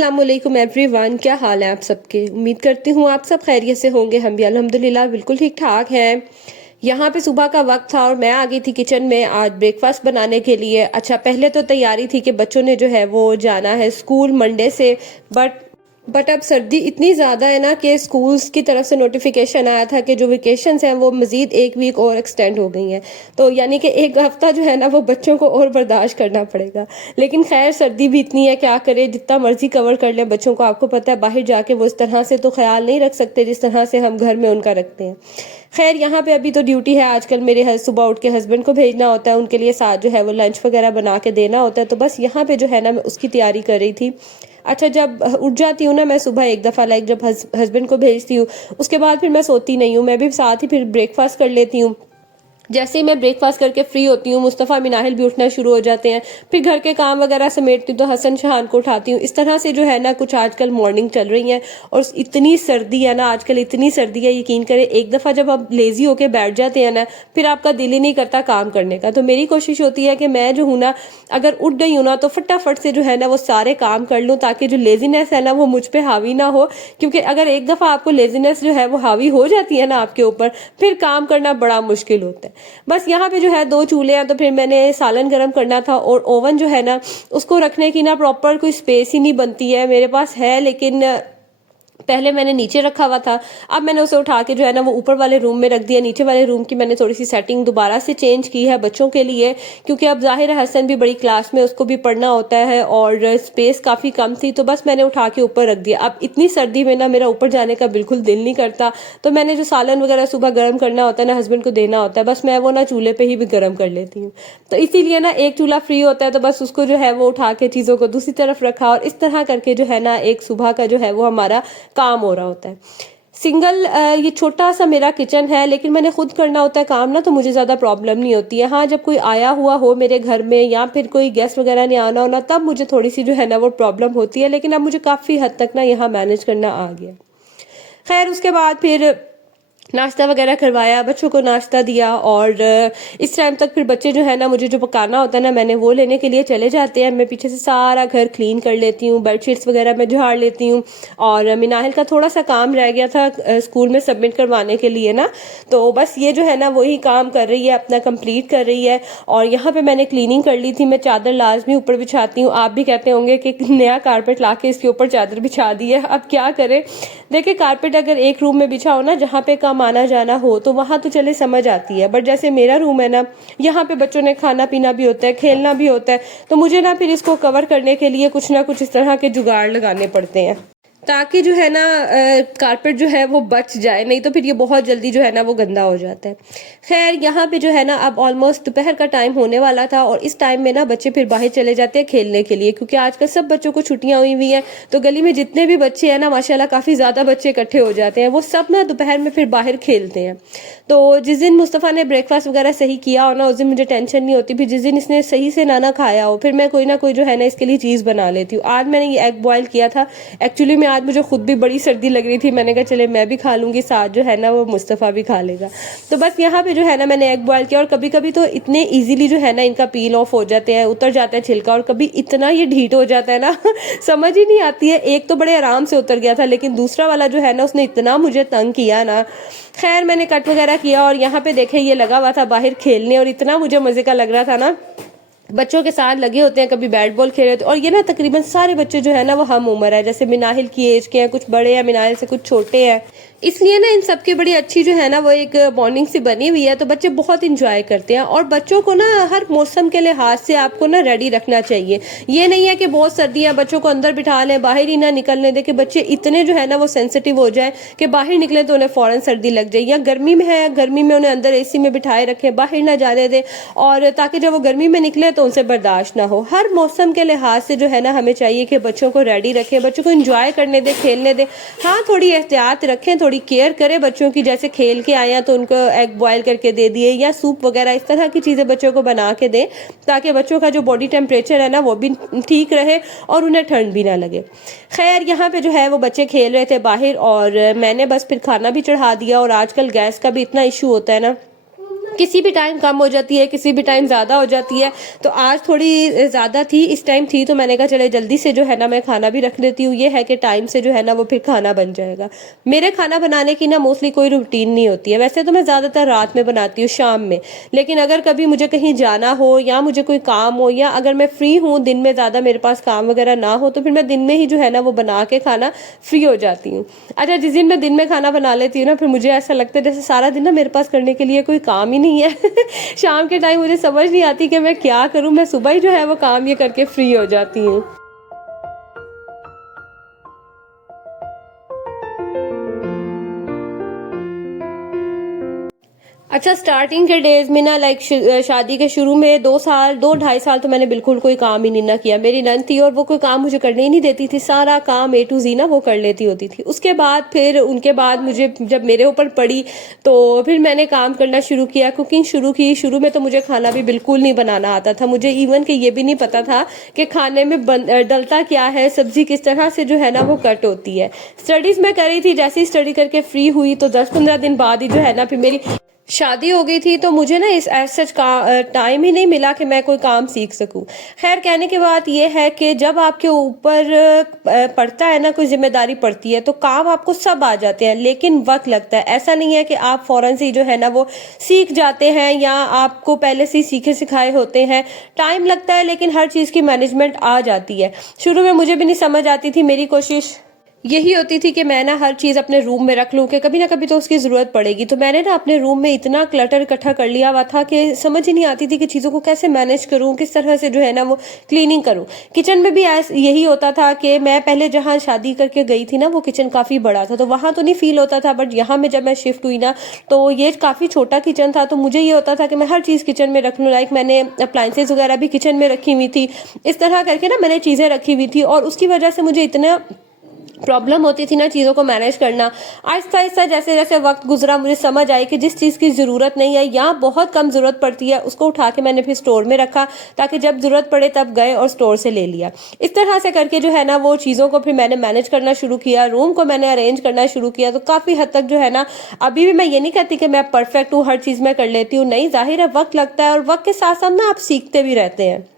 अस्सलाम वालेकुम एवरीवन, क्या हाल है आप सबके। उम्मीद करती हूँ आप सब खैरियत से होंगे। हम भी अल्हम्दुलिल्लाह बिल्कुल ठीक ठाक हैं। यहाँ पे सुबह का वक्त था और मैं आ गई थी किचन में आज ब्रेकफास्ट बनाने के लिए। अच्छा, पहले तो तैयारी थी कि बच्चों ने जो है वो जाना है स्कूल मंडे से, बट अब सर्दी इतनी ज़्यादा है ना कि स्कूल्स की तरफ से नोटिफिकेशन आया था कि जो वेकेशंस हैं वो मज़ीद एक वीक और एक्सटेंड हो गई हैं। तो यानी कि एक हफ्ता जो है ना वो बच्चों को और बर्दाश्त करना पड़ेगा। लेकिन खैर सर्दी भी इतनी है, क्या करे, जितना मर्जी कवर कर ले बच्चों को। आपको पता है बाहर जाके वो इस तरह से तो ख्याल नहीं रख सकते जिस तरह से हम घर में उनका रखते हैं। खैर यहाँ पे अभी तो ड्यूटी है आजकल मेरे सुबह उठ के हस्बैंड को भेजना होता है, उनके लिए साथ जो है वो लंच वगैरह बना के देना होता है। तो बस यहाँ पे जो है ना मैं उसकी तैयारी कर रही थी। अच्छा, जब उठ जाती हूँ ना मैं सुबह एक दफ़ा, लाइक जब हस्बैंड को भेजती हूँ उसके बाद फिर मैं सोती नहीं हूँ, मैं भी साथ ही फिर ब्रेकफास्ट कर लेती हूँ। जैसे ही मैं ब्रेकफास्ट करके फ्री होती हूँ मुस्तफ़ा मिनाहिल भी उठना शुरू हो जाते हैं। फिर घर के काम वगैरह समेटती हूँ तो हसन शहान को उठाती हूँ। इस तरह से जो है ना कुछ आजकल मॉर्निंग चल रही है। और इतनी सर्दी है ना आजकल, इतनी सर्दी है, यकीन करें एक दफ़ा जब आप लेजी होके बैठ जाते हैं ना फिर आपका दिल ही नहीं करता काम करने का। तो मेरी कोशिश होती है कि मैं जो हूँ ना अगर उठ गई हूँ ना तो फटाफट से जो है ना वो सारे काम कर लूँ ताकि जो लेजीनेस है ना वो मुझ पे हावी ना हो। क्योंकि अगर एक दफ़ा आपको लेजीनेस जो है वो हावी हो जाती है ना आपके ऊपर, फिर काम करना बड़ा मुश्किल होता है। बस यहाँ पे जो है 2 चूल्हे हैं तो फिर मैंने सालन गरम करना था और ओवन जो है ना उसको रखने की ना प्रॉपर कोई स्पेस ही नहीं बनती है मेरे पास है, लेकिन पहले मैंने नीचे रखा हुआ था। अब मैंने उसे उठा के जो है ना वो ऊपर वाले रूम में रख दिया। नीचे वाले रूम की मैंने थोड़ी सी सेटिंग दोबारा से चेंज की है बच्चों के लिए, क्योंकि अब जाहिर है हसन भी बड़ी क्लास में, उसको भी पढ़ना होता है और स्पेस काफ़ी कम थी। तो बस मैंने उठा के ऊपर रख दिया। अब इतनी सर्दी में ना मेरा ऊपर जाने का बिल्कुल दिल नहीं करता। तो मैंने जो सालन वगैरह सुबह गर्म करना होता है ना हस्बैंड को देना होता है, बस मैं वो ना चूल्हे पर ही भी गर्म कर लेती हूँ। तो इसीलिए ना एक चूल्हा फ्री होता है तो बस उसको जो है वो उठा के चीज़ों को दूसरी तरफ रखा और इस तरह करके जो है ना एक सुबह का जो है वो हमारा काम हो रहा होता है। सिंगल ये छोटा सा मेरा किचन है, लेकिन मैंने खुद करना होता है काम ना, तो मुझे ज़्यादा प्रॉब्लम नहीं होती है। हाँ, जब कोई आया हुआ हो मेरे घर में या फिर कोई गेस्ट वगैरह नहीं आना हो ना, तब मुझे थोड़ी सी जो है ना वो प्रॉब्लम होती है, लेकिन अब मुझे काफ़ी हद तक ना यहाँ मैनेज करना आ गया। खैर उसके बाद फिर नाश्ता वगैरह करवाया, बच्चों को नाश्ता दिया और इस टाइम तक फिर बच्चे जो है ना मुझे जो पकाना होता है ना मैंने वो लेने के लिए चले जाते हैं। मैं पीछे से सारा घर क्लीन कर लेती हूँ, बेडशीट्स वगैरह मैं झाड़ लेती हूँ। और मिनाहिल का थोड़ा सा काम रह गया था स्कूल में सबमिट करवाने के लिए ना, तो बस ये जो है ना वही काम कर रही है, अपना कंप्लीट कर रही है। और यहाँ पे मैंने क्लीनिंग कर ली थी। मैं चादर लाजमी ऊपर बिछाती हूँ। आप भी कहते होंगे कि नया कारपेट ला के इसके ऊपर चादर बिछा दी है, अब क्या करें। देखिए कारपेट अगर एक रूम में बिछा हो ना जहाँ पे काम आना जाना हो तो वहां तो चले समझ आती है, बट जैसे मेरा रूम है ना यहाँ पे बच्चों ने खाना पीना भी होता है, खेलना भी होता है, तो मुझे ना फिर इसको कवर करने के लिए कुछ ना कुछ इस तरह के जुगाड़ लगाने पड़ते हैं ताकि जो है ना कारपेट जो है वो बच जाए, नहीं तो फिर ये बहुत जल्दी जो है ना वो गंदा हो जाता है। खैर यहाँ पे जो है ना अब ऑलमोस्ट दोपहर का टाइम होने वाला था और इस टाइम में ना बच्चे फिर बाहर चले जाते हैं खेलने के लिए, क्योंकि आजकल सब बच्चों को छुट्टियां हुई हुई हैं। तो गली में जितने भी बच्चे हैं ना माशाल्लाह काफ़ी ज़्यादा बच्चे इकट्ठे हो जाते हैं, वो सब ना दोपहर में फिर बाहर खेलते हैं। तो जिस दिन मुस्तफ़ा ने ब्रेकफास्ट वगैरह सही किया हो ना उस दिन मुझे टेंशन नहीं होती। फिर जिस दिन इसने सही से ना खाया हो फिर मैं कोई ना कोई जो है ना इसके लिए चीज़ बना लेती हूँ। आज मैंने ये एग बॉयल किया था। एक्चुअली में आज मुझे खुद भी बड़ी सर्दी लग रही थी, मैंने कहा चले मैं भी खा लूँगी, साथ जो है ना वो मुस्तफ़ा भी खा लेगा। तो बस यहाँ पे जो है ना मैंने एग बॉयल किया। और कभी कभी तो इतने ईजिली जो है ना इनका पील ऑफ हो जाते हैं, उतर जाता है छिलका, और कभी इतना ये ढीठ हो जाता है ना समझ ही नहीं आती है। एक तो बड़े आराम से उतर गया था, लेकिन दूसरा वाला जो है ना उसने इतना मुझे तंग किया ना। खैर मैंने कट वगैरह किया और यहाँ पे देखे ये लगा हुआ था बाहर खेलने, और इतना मुझे मजे का लग रहा था ना। बच्चों के साथ लगे होते हैं, कभी बैट बॉल खेल रहे होते हैं। और ये ना तकरीबन सारे बच्चे जो है ना वो हम उम्र है, जैसे मिनाहिल की एज के हैं, कुछ बड़े हैं, मिनाहिल से कुछ छोटे हैं, इसलिए ना इन सबकी बड़ी अच्छी जो है ना वो एक बॉन्डिंग सी बनी हुई है। तो बच्चे बहुत इंजॉय करते हैं। और बच्चों को ना हर मौसम के लिहाज से आपको ना रेडी रखना चाहिए। ये नहीं है कि बहुत सर्दी है बच्चों को अंदर बिठा लें, बाहर ही ना निकलने दें कि बच्चे इतने जो है ना वो सेंसिटिव हो जाए कि बाहर निकले तो उन्हें फौरन सर्दी लग जाए। या गर्मी में है, गर्मी में उन्हें अंदर एसी में बिठाए रखें, बाहर ना जाने दें, और ताकि जब वो गर्मी में निकले तो उनसे बर्दाश्त ना हो। हर मौसम के लिहाज से जो है ना हमें चाहिए कि बच्चों को रेडी रखें, बच्चों को इंजॉय करने दें, खेलने दें। हाँ, थोड़ी एहतियात रखें, थोड़ी केयर करें बच्चों की। जैसे खेल के आए हैं तो उनको एग बॉयल करके दे दिए या सूप वगैरह, इस तरह की चीज़ें बच्चों को बना के दें ताकि बच्चों का जो बॉडी टेम्परेचर है ना वो भी ठीक रहे और उन्हें ठंड भी ना लगे। खैर यहाँ पे जो है वो बच्चे खेल रहे थे बाहर और मैंने बस फिर खाना भी चढ़ा दिया। और आजकल गैस का भी इतना इशू होता है ना, किसी भी टाइम कम हो जाती है, किसी भी टाइम ज़्यादा हो जाती है। तो आज थोड़ी ज़्यादा थी, इस टाइम थी, तो मैंने कहा चले जल्दी से जो है ना मैं खाना भी रख लेती हूँ। ये है कि टाइम से जो है ना वो फिर खाना बन जाएगा। मेरे खाना बनाने की ना मोस्टली कोई रूटीन नहीं होती है। वैसे तो मैं ज़्यादातर रात में बनाती हूँ, शाम में। लेकिन अगर कभी मुझे कहीं जाना हो या मुझे कोई काम हो या अगर मैं फ्री हूँ, दिन में ज़्यादा मेरे पास काम वगैरह ना हो, तो फिर मैं दिन में ही जो है ना वो बना के खाना फ्री हो जाती हूँ। अच्छा, जिस दिन मैं दिन में खाना बना लेती हूँ ना, फिर मुझे ऐसा लगता है जैसे सारा दिन ना मेरे पास करने के लिए कोई काम ही नहीं है। शाम के टाइम मुझे समझ नहीं आती कि मैं क्या करूं। मैं सुबह ही जो है वो काम ये करके फ्री हो जाती हूँ। अच्छा, स्टार्टिंग के डेज में ना लाइक शादी के शुरू में 2 साल, 2 ढाई साल तो मैंने बिल्कुल कोई काम ही नहीं ना किया। मेरी नंद थी और वो कोई काम मुझे करने ही नहीं देती थी। सारा काम A to Z ना वो कर लेती होती थी। उसके बाद फिर उनके बाद मुझे जब मेरे ऊपर पड़ी, तो फिर मैंने काम करना शुरू किया, कुकिंग शुरू की। शुरू में तो मुझे खाना भी बिल्कुल नहीं बनाना आता था। मुझे इवन कि ये भी नहीं पता था कि खाने में डलता क्या है, सब्जी किस तरह से जो है ना वो कट होती है। स्टडीज मैं करी थी, जैसे ही स्टडी करके फ्री हुई तो 10-15 दिन बाद ही जो है ना फिर मेरी शादी हो गई थी। तो मुझे ना इस एज सच का टाइम ही नहीं मिला कि मैं कोई काम सीख सकूं। खैर, कहने की बात यह है कि जब आपके ऊपर पड़ता है ना, कोई जिम्मेदारी पड़ती है, तो काम आपको सब आ जाते हैं, लेकिन वक्त लगता है। ऐसा नहीं है कि आप फौरन से ही जो है ना वो सीख जाते हैं या आपको पहले से ही सीखे सिखाए होते हैं। टाइम लगता है, लेकिन हर चीज़ की मैनेजमेंट आ जाती है। शुरू में मुझे भी नहीं समझ आती थी। मेरी कोशिश यही होती थी कि मैं ना हर चीज़ अपने रूम में रख लूँ कि कभी ना कभी तो उसकी ज़रूरत पड़ेगी। तो मैंने ना अपने रूम में इतना क्लटर इकट्ठा कर लिया हुआ था कि समझ ही नहीं आती थी कि चीज़ों को कैसे मैनेज करूँ, किस तरह से जो है ना वो क्लीनिंग करूँ। किचन में भी यही होता था कि मैं पहले जहाँ शादी करके गई थी ना, वो किचन काफ़ी बड़ा था, तो वहाँ तो नहीं फील होता था। बट यहाँ में जब मैं शिफ्ट हुई ना, तो ये काफ़ी छोटा किचन था। तो मुझे ये होता था कि मैं हर चीज़ किचन में रख लूँ। लाइक मैंने अप्लाइंसेज वगैरह भी किचन में रखी हुई थी। इस तरह करके ना मैंने चीज़ें रखी हुई थी, और उसकी वजह से मुझे इतना प्रॉब्लम होती थी ना चीज़ों को मैनेज करना। आहिस्ता आहिस्ता जैसे जैसे वक्त गुजरा, मुझे समझ आई कि जिस चीज़ की ज़रूरत नहीं है या बहुत कम ज़रूरत पड़ती है, उसको उठा के मैंने फिर स्टोर में रखा, ताकि जब ज़रूरत पड़े तब गए और स्टोर से ले लिया। इस तरह से करके जो है ना वो चीज़ों को फिर मैंने मैनेज करना शुरू किया। रूम को मैंने अरेंज करना शुरू किया। तो काफ़ी हद तक जो है ना, अभी भी मैं ये नहीं कहती कि मैं परफेक्ट हूँ, हर चीज़ में कर लेती हूँ। नहीं, जाहिर है वक्त लगता है, और वक्त के साथ साथ ना आप सीखते भी रहते हैं।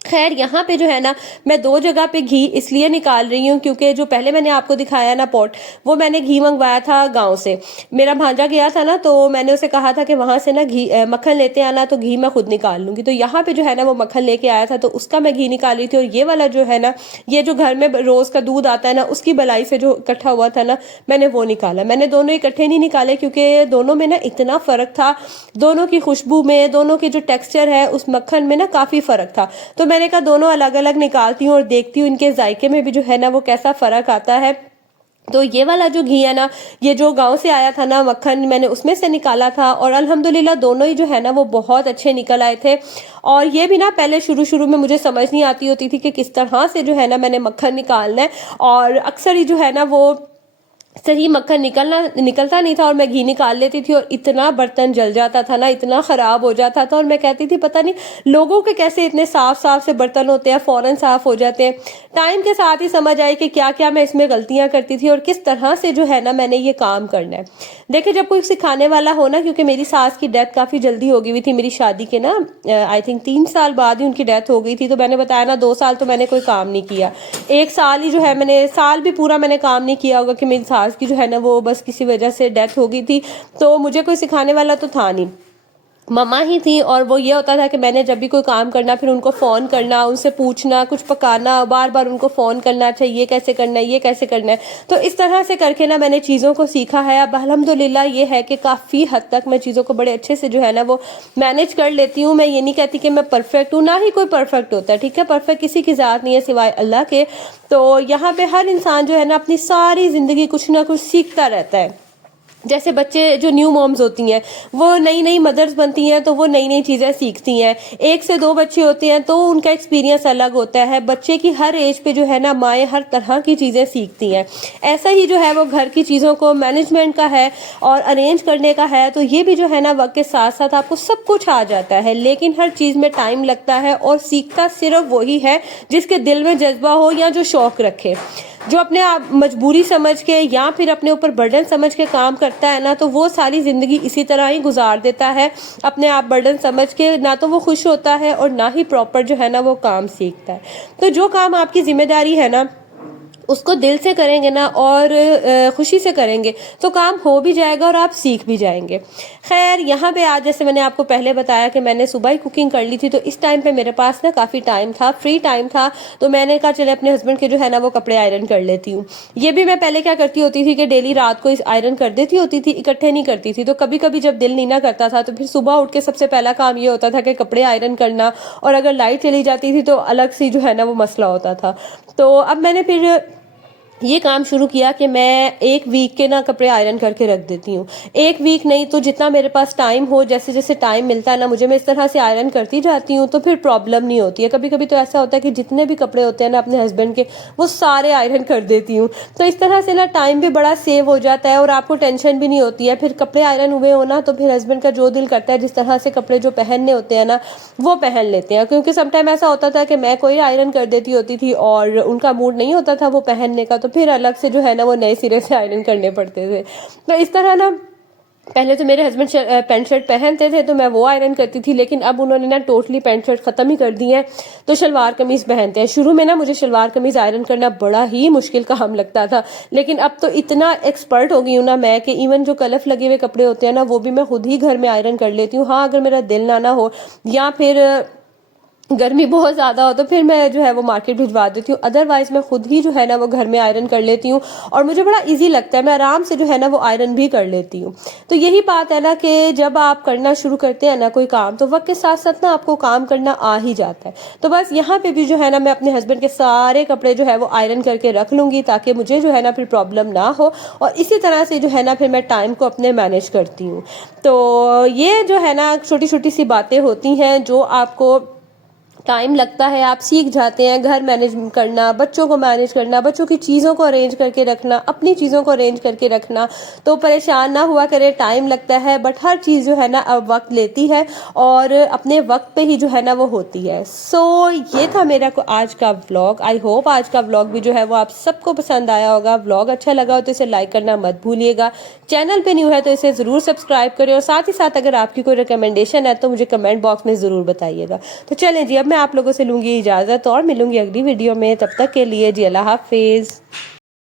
खैर, यहाँ पे जो है ना मैं 2 जगह पे घी इसलिए निकाल रही हूँ क्योंकि जो पहले मैंने आपको दिखाया ना पॉट, वो मैंने घी मंगवाया था गांव से। मेरा भांजा गया था ना, तो मैंने उसे कहा था कि वहां से ना घी मक्खन लेते आना, तो घी मैं खुद निकाल लूंगी। तो यहाँ पे जो है ना वो मक्खन लेके आया था, तो उसका मैं घी निकाल रही थी। और ये वाला जो है ना, ये जो घर में रोज का दूध आता है ना, उसकी बलाई से जो इकट्ठा हुआ था ना, मैंने वो निकाला। मैंने दोनों इकट्ठे नहीं निकाले क्योंकि दोनों में ना इतना फर्क था। दोनों की खुशबू में, दोनों की जो टेक्सचर है उस मक्खन में ना काफी फर्क था। तो मैंने कहा दोनों अलग अलग निकालती हूँ और देखती हूँ इनके जायके में भी जो है ना वो कैसा फर्क आता है। तो ये वाला जो घी है ना, ये जो गांव से आया था ना मक्खन, मैंने उसमें से निकाला था, और अल्हम्दुलिल्लाह दोनों ही जो है ना वो बहुत अच्छे निकल आए थे। और ये भी ना पहले शुरू शुरू में मुझे समझ नहीं आती होती थी कि किस तरह से जो है ना मैंने मक्खन निकालना है, और अक्सर ही जो है ना वो सही मक्खन निकलता नहीं था, और मैं घी निकाल लेती थी और इतना बर्तन जल जाता था ना, इतना खराब हो जाता था। और मैं कहती थी पता नहीं लोगों के कैसे इतने साफ साफ से बर्तन होते हैं, फौरन साफ हो जाते हैं। टाइम के साथ ही समझ आई कि क्या क्या मैं इसमें गलतियां करती थी और किस तरह से जो है ना मैंने ये काम करना है। देखिए, जब कोई सिखाने वाला हो ना, क्योंकि मेरी सास की डेथ काफी जल्दी हो गई हुई थी, मेरी शादी के ना आई थिंक 3 साल बाद ही उनकी डेथ हो गई थी। तो मैंने बताया ना 2 साल तो मैंने कोई काम नहीं किया। 1 साल ही जो है मैंने, साल भी पूरा मैंने काम नहीं किया होगा कि मेरी सास की जो है ना वो बस किसी वजह से डेथ हो गई थी। तो मुझे कोई सिखाने वाला तो था नहीं, मम्मा ही थी। और वो ये होता था कि मैंने जब भी कोई काम करना, फिर उनको फ़ोन करना, उनसे पूछना, कुछ पकाना, बार बार उनको फ़ोन करना, अच्छा ये कैसे करना है, ये कैसे करना है। तो इस तरह से करके ना मैंने चीज़ों को सीखा है। अब अल्हम्दुलिल्लाह ये है कि काफ़ी हद तक मैं चीज़ों को बड़े अच्छे से जो है ना वो मैनेज कर लेती हूँ। मैं ये नहीं कहती कि मैं परफेक्ट हूँ, ना ही कोई परफेक्ट होता है, ठीक है। परफेक्ट किसी की ज़ात नहीं है सिवाय अल्लाह के। तो यहाँ पे हर इंसान जो है ना अपनी सारी ज़िंदगी कुछ ना कुछ सीखता रहता है। जैसे बच्चे जो न्यू मॉम्स होती हैं, वो नई नई मदर्स बनती हैं, तो वो नई नई चीज़ें सीखती हैं। 1 से 2 बच्चे होते हैं तो उनका एक्सपीरियंस अलग होता है। बच्चे की हर एज पे जो है ना माएँ हर तरह की चीज़ें सीखती हैं। ऐसा ही जो है वो घर की चीज़ों को मैनेजमेंट का है और अरेंज करने का है। तो ये भी जो है ना वक्त के साथ साथ आपको सब कुछ आ जाता है, लेकिन हर चीज़ में टाइम लगता है, और सीखता सिर्फ वही है जिसके दिल में जज्बा हो या जो शौक रखे। जो अपने आप मजबूरी समझ के या फिर अपने ऊपर बर्डन समझ के काम करता है ना, तो वो सारी ज़िंदगी इसी तरह ही गुजार देता है, अपने आप बर्डन समझ के। ना तो वो खुश होता है और ना ही प्रॉपर जो है ना वो काम सीखता है। तो जो काम आपकी जिम्मेदारी है ना, उसको दिल से करेंगे ना और खुशी से करेंगे तो काम हो भी जाएगा और आप सीख भी जाएंगे। खैर, यहाँ पे आज जैसे मैंने आपको पहले बताया कि मैंने सुबह ही कुकिंग कर ली थी, तो इस टाइम पे मेरे पास ना काफ़ी टाइम था, फ्री टाइम था। तो मैंने कहा चले अपने हस्बैंड के जो है ना वो कपड़े आयरन कर लेती हूँ। ये भी मैं पहले क्या करती होती थी कि डेली रात को इस आयरन कर देती होती थी, इकट्ठे नहीं करती थी। तो कभी कभी जब दिल नहीं ना करता था तो फिर सुबह उठ के सबसे पहला काम ये होता था कि कपड़े आयरन करना, और अगर लाइट चली जाती थी तो अलग सी जो है ना वो मसला होता था। तो अब मैंने फिर ये काम शुरू किया कि मैं एक वीक के ना कपड़े आयरन करके रख देती हूँ। एक वीक नहीं तो जितना मेरे पास टाइम हो, जैसे जैसे टाइम मिलता है ना मुझे, मैं इस तरह से आयरन करती जाती हूँ, तो फिर प्रॉब्लम नहीं होती है। कभी कभी तो ऐसा होता है कि जितने भी कपड़े होते हैं ना अपने हस्बैंड के, वो सारे आयरन कर देती हूँ। तो इस तरह से ना टाइम भी बड़ा सेव हो जाता है और आपको टेंशन भी नहीं होती है। फिर कपड़े आयरन हुए हो ना, तो फिर हस्बैंड का जो दिल करता है, जिस तरह से कपड़े जो पहनने होते हैं ना वो पहन लेते हैं। क्योंकि समटाइम ऐसा होता था कि मैं कोई आयरन कर देती होती थी और उनका मूड नहीं होता था वो पहनने का, तो फिर अलग से जो है ना वो नए सिरे से आयरन करने पड़ते थे। तो इस तरह ना पहले तो मेरे हस्बैंड पैंट शर्ट पहनते थे तो मैं वो आयरन करती थी, लेकिन अब उन्होंने ना टोटली पैंट शर्ट ख़त्म ही कर दी है, तो शलवार कमीज़ पहनते हैं। शुरू में ना मुझे शलवार कमीज़ आयरन करना बड़ा ही मुश्किल काम लगता था, लेकिन अब तो इतना एक्सपर्ट हो गई हूँ ना मैं कि इवन जो कलफ लगे हुए कपड़े होते हैं ना वो भी मैं खुद ही घर में आयरन कर लेती हूँ। हाँ, अगर मेरा दिल ना हो या फिर गर्मी बहुत ज़्यादा हो तो फिर मैं जो है वो मार्केट भिजवा देती हूँ, अदरवाइज मैं खुद ही जो है ना वो घर में आयरन कर लेती हूँ और मुझे बड़ा इजी लगता है। मैं आराम से जो है ना वो आयरन भी कर लेती हूँ। तो यही बात है ना कि जब आप करना शुरू करते हैं ना कोई काम, तो वक्त के साथ साथ ना आपको काम करना आ ही जाता है। तो बस यहाँ पे भी जो है ना मैं अपने हस्बैंड के सारे कपड़े जो है वो आयरन करके रख लूँगी, ताकि मुझे जो है ना फिर प्रॉब्लम ना हो, और इसी तरह से जो है ना फिर मैं टाइम को अपने मैनेज करती हूँ। तो ये जो है ना छोटी छोटी सी बातें होती हैं जो आपको टाइम लगता है, आप सीख जाते हैं। घर मैनेज करना, बच्चों को मैनेज करना, बच्चों की चीज़ों को अरेंज करके रखना, अपनी चीज़ों को अरेंज करके रखना। तो परेशान ना हुआ करे, टाइम लगता है बट हर चीज़ जो है ना अब वक्त लेती है और अपने वक्त पे ही जो है ना वो होती है। सो ये था मेरा आज का व्लॉग। आई होप आज का व्लॉग भी जो है वो आप सबको पसंद आया होगा। व्लॉग अच्छा लगा हो तो इसे लाइक करना मत भूलिएगा। चैनल पे न्यू है तो इसे ज़रूर सब्सक्राइब करें, और साथ ही साथ अगर आपकी कोई रिकमेंडेशन है तो मुझे कमेंट बॉक्स में ज़रूर बताइएगा। तो चलें जी, अब मैं आप लोगों से लूंगी इजाज़त और मिलूंगी अगली वीडियो में। तब तक के लिए जी अल्लाह हाफिज़।